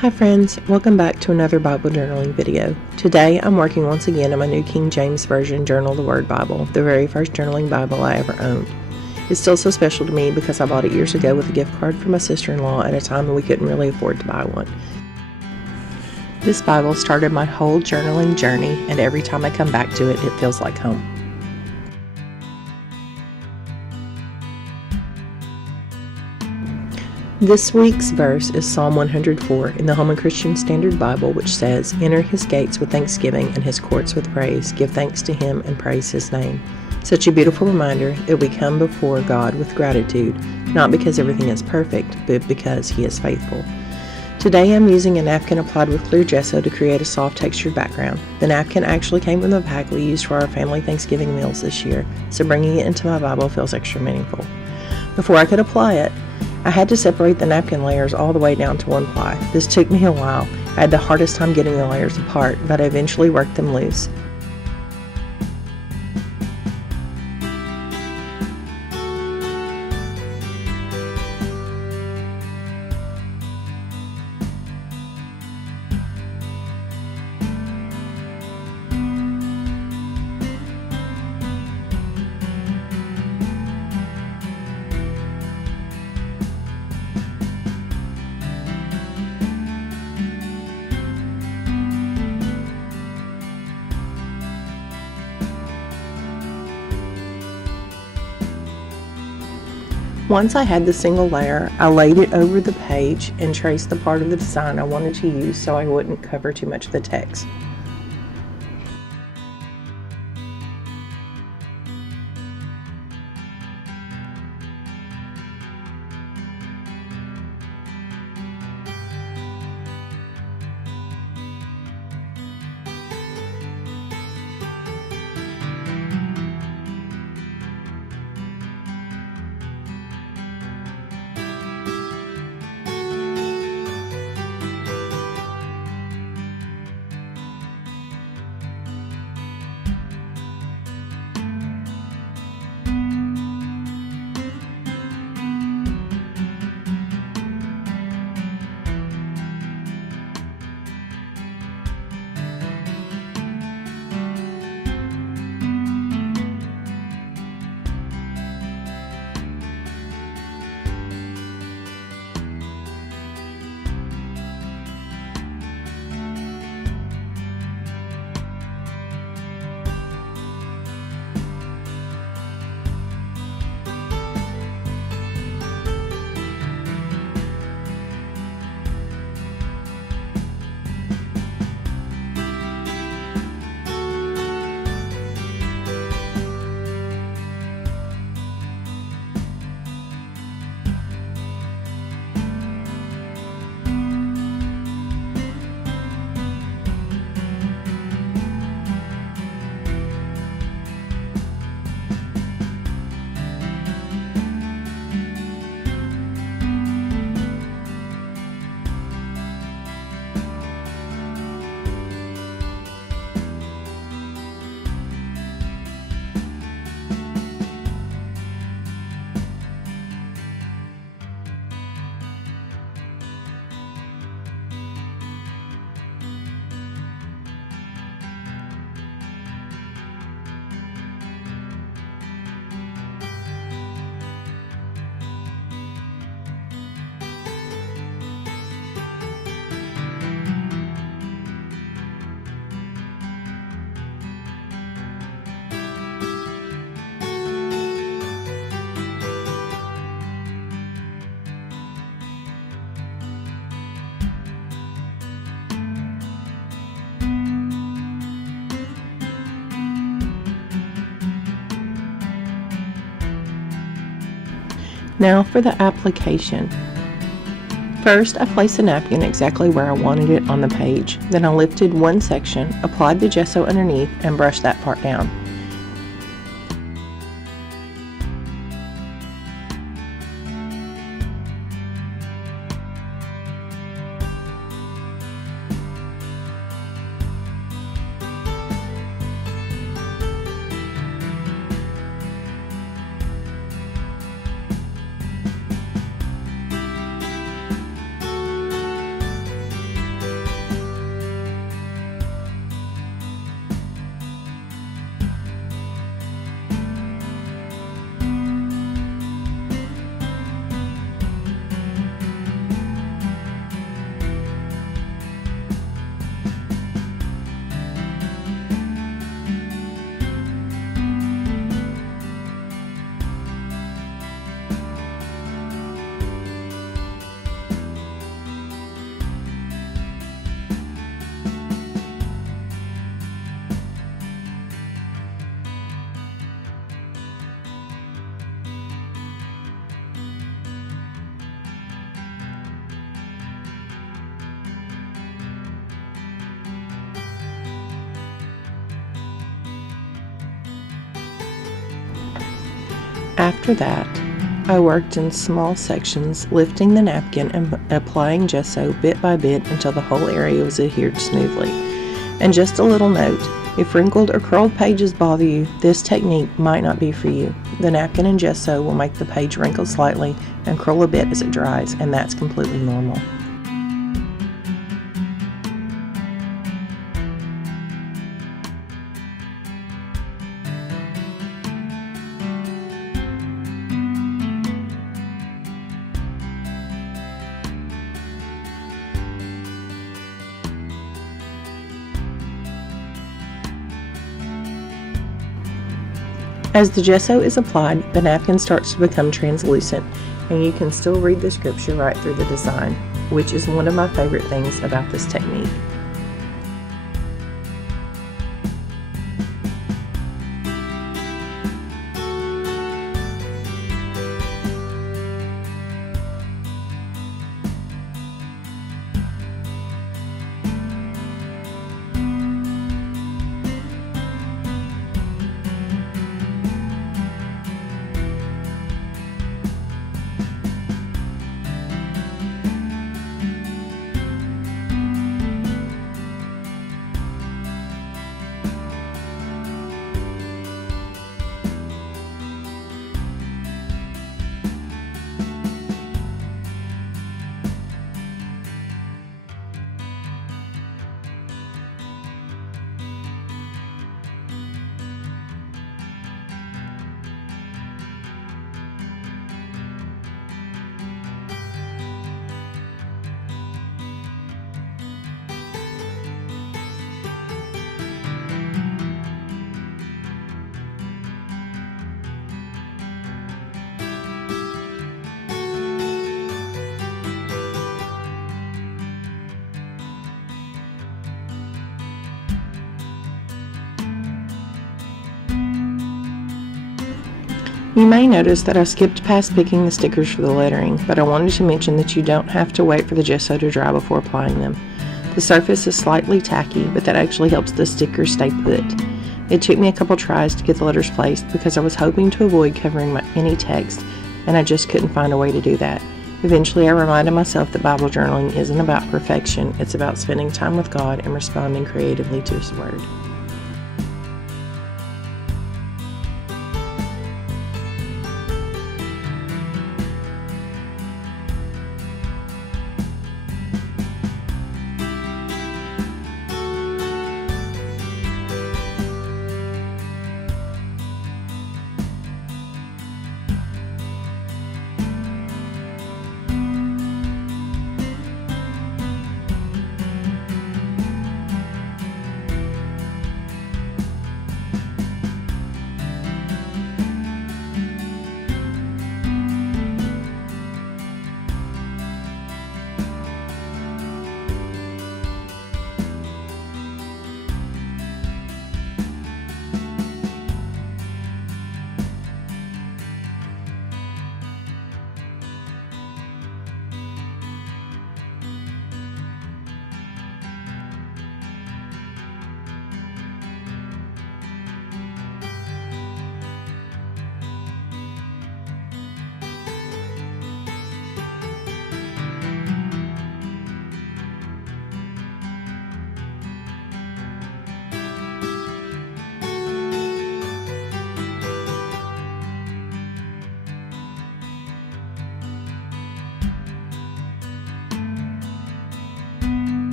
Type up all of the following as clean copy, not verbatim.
Hi friends, welcome back to another Bible journaling video. Today I'm working once again on my New King James Version Journal the Word Bible, the very first journaling Bible I ever owned. It's still so special to me because I bought it years ago with a gift card from my sister-in-law at a time when we couldn't really afford to buy one. This Bible started my whole journaling journey, and every time I come back to it, it feels like home. This week's verse is Psalm 104 in the Holman Christian Standard Bible, which says, "Enter his gates with thanksgiving and his courts with praise. Give thanks to him and praise his name." Such a beautiful reminder that we come before God with gratitude, not because everything is perfect, but because he is faithful. Today I'm using a napkin applied with clear gesso to create a soft textured background. The napkin actually came from the pack we used for our family Thanksgiving meals this year, so bringing it into my Bible feels extra meaningful. Before I could apply it, I had to separate the napkin layers all the way down to one ply. This took me a while. I had the hardest time getting the layers apart, but I eventually worked them loose. Once I had the single layer, I laid it over the page and traced the part of the design I wanted to use so I wouldn't cover too much of the text. Now for the application. First, I placed the napkin exactly where I wanted it on the page. Then I lifted one section, applied the gesso underneath, and brushed that part down. After that, I worked in small sections, lifting the napkin and applying gesso bit by bit until the whole area was adhered smoothly. And just a little note, if wrinkled or curled pages bother you, this technique might not be for you. The napkin and gesso will make the page wrinkle slightly and curl a bit as it dries, and that's completely normal. As the gesso is applied, the napkin starts to become translucent, and you can still read the scripture right through the design, which is one of my favorite things about this technique. You may notice that I skipped past picking the stickers for the lettering, but I wanted to mention that you don't have to wait for the gesso to dry before applying them. The surface is slightly tacky, but that actually helps the stickers stay put. It took me a couple tries to get the letters placed because I was hoping to avoid covering any text, and I just couldn't find a way to do that. Eventually, I reminded myself that Bible journaling isn't about perfection, it's about spending time with God and responding creatively to His Word.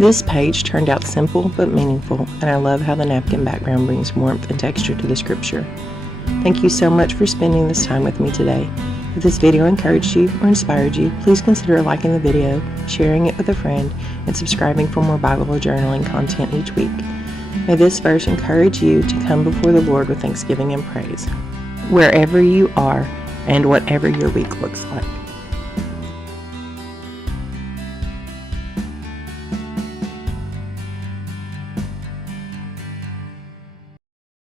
This page turned out simple but meaningful, and I love how the napkin background brings warmth and texture to the scripture. Thank you so much for spending this time with me today. If this video encouraged you or inspired you, please consider liking the video, sharing it with a friend, and subscribing for more Bible or journaling content each week. May this verse encourage you to come before the Lord with thanksgiving and praise, wherever you are and whatever your week looks like.